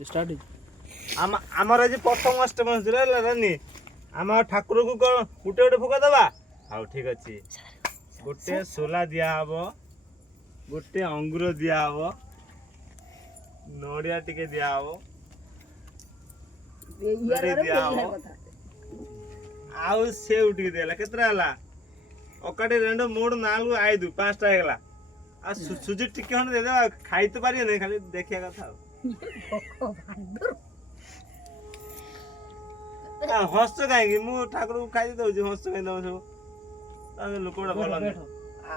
Start आमर आज प्रथम अष्टमी रानी आम ठाकुर को गुटे गुटे फुका दबा हाँ ठीक अच्छे गोटे सोला दिया हब गोटे अंगूर दिया हब नड़िया टिके दिया हब दिया हब आउ सेव टिके दिया केतरा हला ओकाटे रेंडो मोड़ नालू आइदु पांचटा हेगला आ सुजी टिके हन दे देबा खाई तो पारियो नहीं खाली देखिया कथा आ हस्त काहे मु ठाकुर को खाई दउ छी हस्त काहे दउ सब आ लोकोडा भल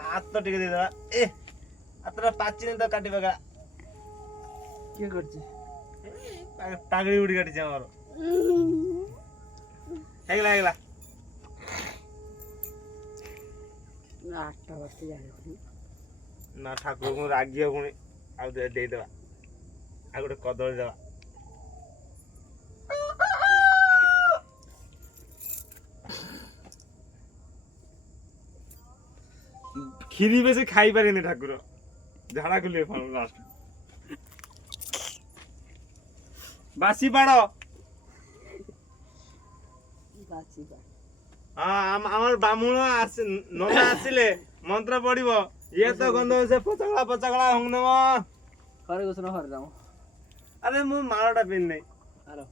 हाथ तो टिके दे देबा ए आतरा पाची ने तो काटी बगा के करछि पागड़ी उड़ी काटी छ हमर हेगला हेगला आठटा बजे जाए ना ठाकुर को रागियो गुणी आ दे देबा आ गोटे कदळ देबा खीरी बेसी खाई पारेनी ठाकुर झाड़ा खुले फल लास्ट बासी पाड़ो बाची बा आमर बामुण आसे नना आसिले मंत्र पड़िबो ये तो गंध से पचगला होंगनम करे कुछ न हर जाओ अरे मु मालाटा पिन नहीं आरो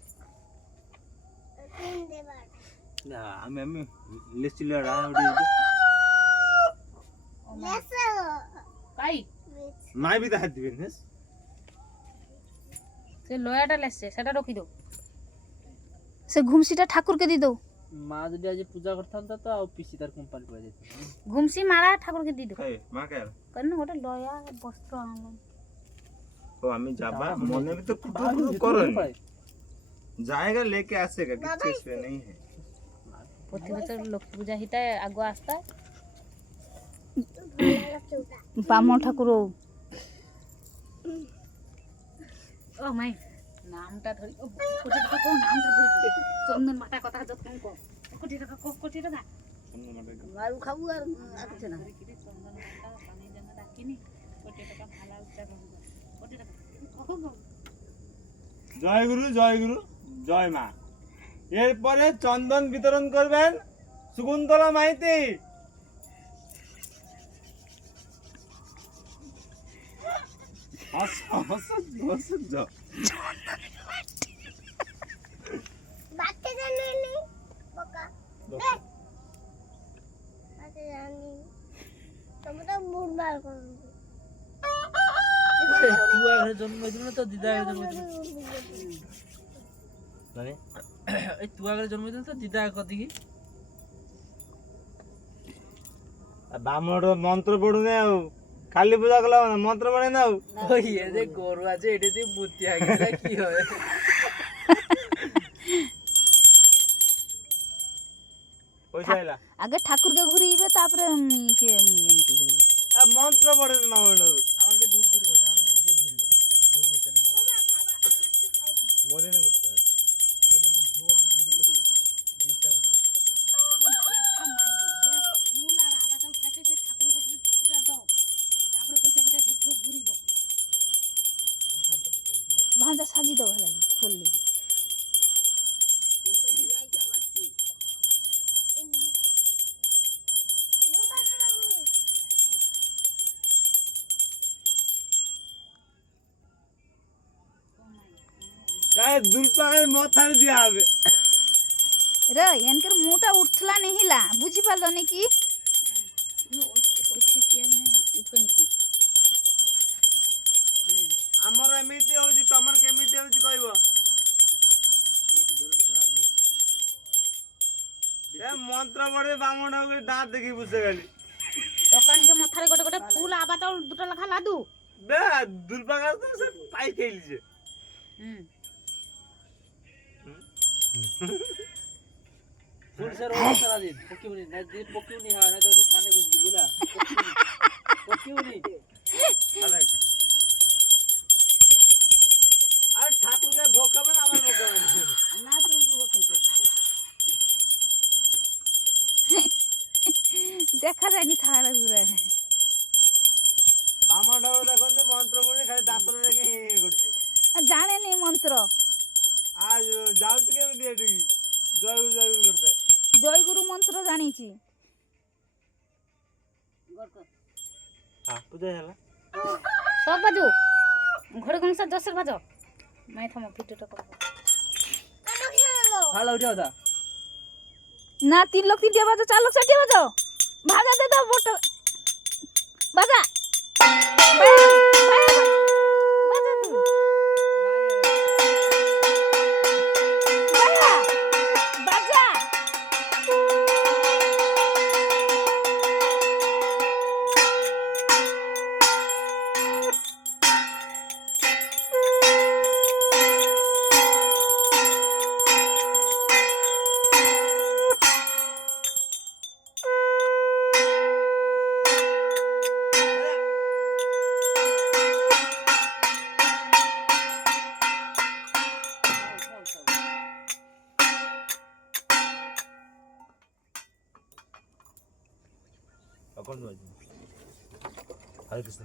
ना हम लिस्टिले राउडी काई माय भी हाथ दिबे से लयाटा लेसे सेटा रखी दो से घुमसीटा ठाकुर के दी दो माँ जदि आज पूजा करथांता तो आ पीसी तार कंपाल पड़ जाते घुमसी माला ठाकुर के दी दो ए मां का कन्न गोटे लया वस्त्र आनलो तो हमें जाबा मने भी तो कुछ करन जाएगा लेके आसेगा किसी चीज पे नहीं है प्रति बছর लोक पूजा हिता आगो आस्ता बामन ठाकुर ओ माई नामटा धरि कोटी टाका को नामटा धरि चंदन माटा कथा जतन को कोटी टाका मारू खाबू আর আছে না चंदन माटा पानी जमा डाकिनी कोटी टाका भाला उच्चार कोटी टाका जय गुरु जय মা এরপরে চন্দন বিতরণ করবেন সুকুন্তলা মাইতি হস बातें करने नहीं पक्का बातें जानी तुम तो मूड मार करोगे तू आगे जन्मदिन तो दीदा आगे जन्मदिन মানে ए तू आगे जन्मदिन तो दीदा कथि की বামর মন্ত্র পড়ুনে ଆଉ খালি পূজা কলা মন্ত্র পড়ে না ओ ये जे গরু আছে এডে দি বুতি আগিলা কি হয় পয়সা আইলা आगे ठाकुर के घुरीबे तापरे के एनके घुरीबे आ মন্ত্র পড়ে মামন আমাকে ধূপ ঘুরি বলে আমাকে দীপ ঘুরিব ধূপ ঘুরতে নেই মরে না বুঝতে হয় তোকে ধূপ আমি ঘুরিব দীপটা ঘুরিব ফুল আর আবাটাও থাকে সে ঠাকুরের কত পূজা দাও তারপরে পয়সা পয়সা ধূপ ঘুরিব ভাঁজা সাজি দাও ভালো লাগে ফুল লাগি গায়ে দুলপায়ের মাথার দিয়া হবে রে এনকের মোটা উঠলা নেহিলা বুঝি পারলো নাকি আমার এমিতে হଉଛି তোমার কেমিতে হଉଛି কইব এ মন্ত্র পড়ে বামুন হবে দাঁত দেখি বুঝে গেলি দোকানকে মাথারে গোটে গোটে ফুল আবাটাও দুটো লেখা লাদু বে দুলপাগার তো সে পাই খেলিছে ফুল সর ও সারা দিন পকিউনি না দিন পকিউনি হয় না তো কানে গুজ দিগুলা পকিউনি আর ঠাকুরকে ভোগ খাবেন আমার ভোগ খাবেন না তো ভোগ খাইতে দেখা যায়নি থালা ঘুরে বামন ঠাকুর দেখুন মন্ত্র পড়ে খালি দাঁতরে রেখে করছে ଜାଣେନି ମନ୍ତ୍ର। আজ যাଉଛି କେମିତି ଏଠିକି ଜୟଗୁରୁ করতে ଜୟଗୁରୁ ମନ୍ତ୍ର ଜାଣିଛି। ପୂଜା ହେଲା সব বাজো ঘরে গংসা দশের বাজো মাই থামো ভিডিওটা করবো ভালো উঠে ওটা না 3 লোক 3 বাজো 4 লোক 4 বাজো ভাজা দে দাও বট বাজা বাজা তু বাজা অকল হরে কৃষ্ণ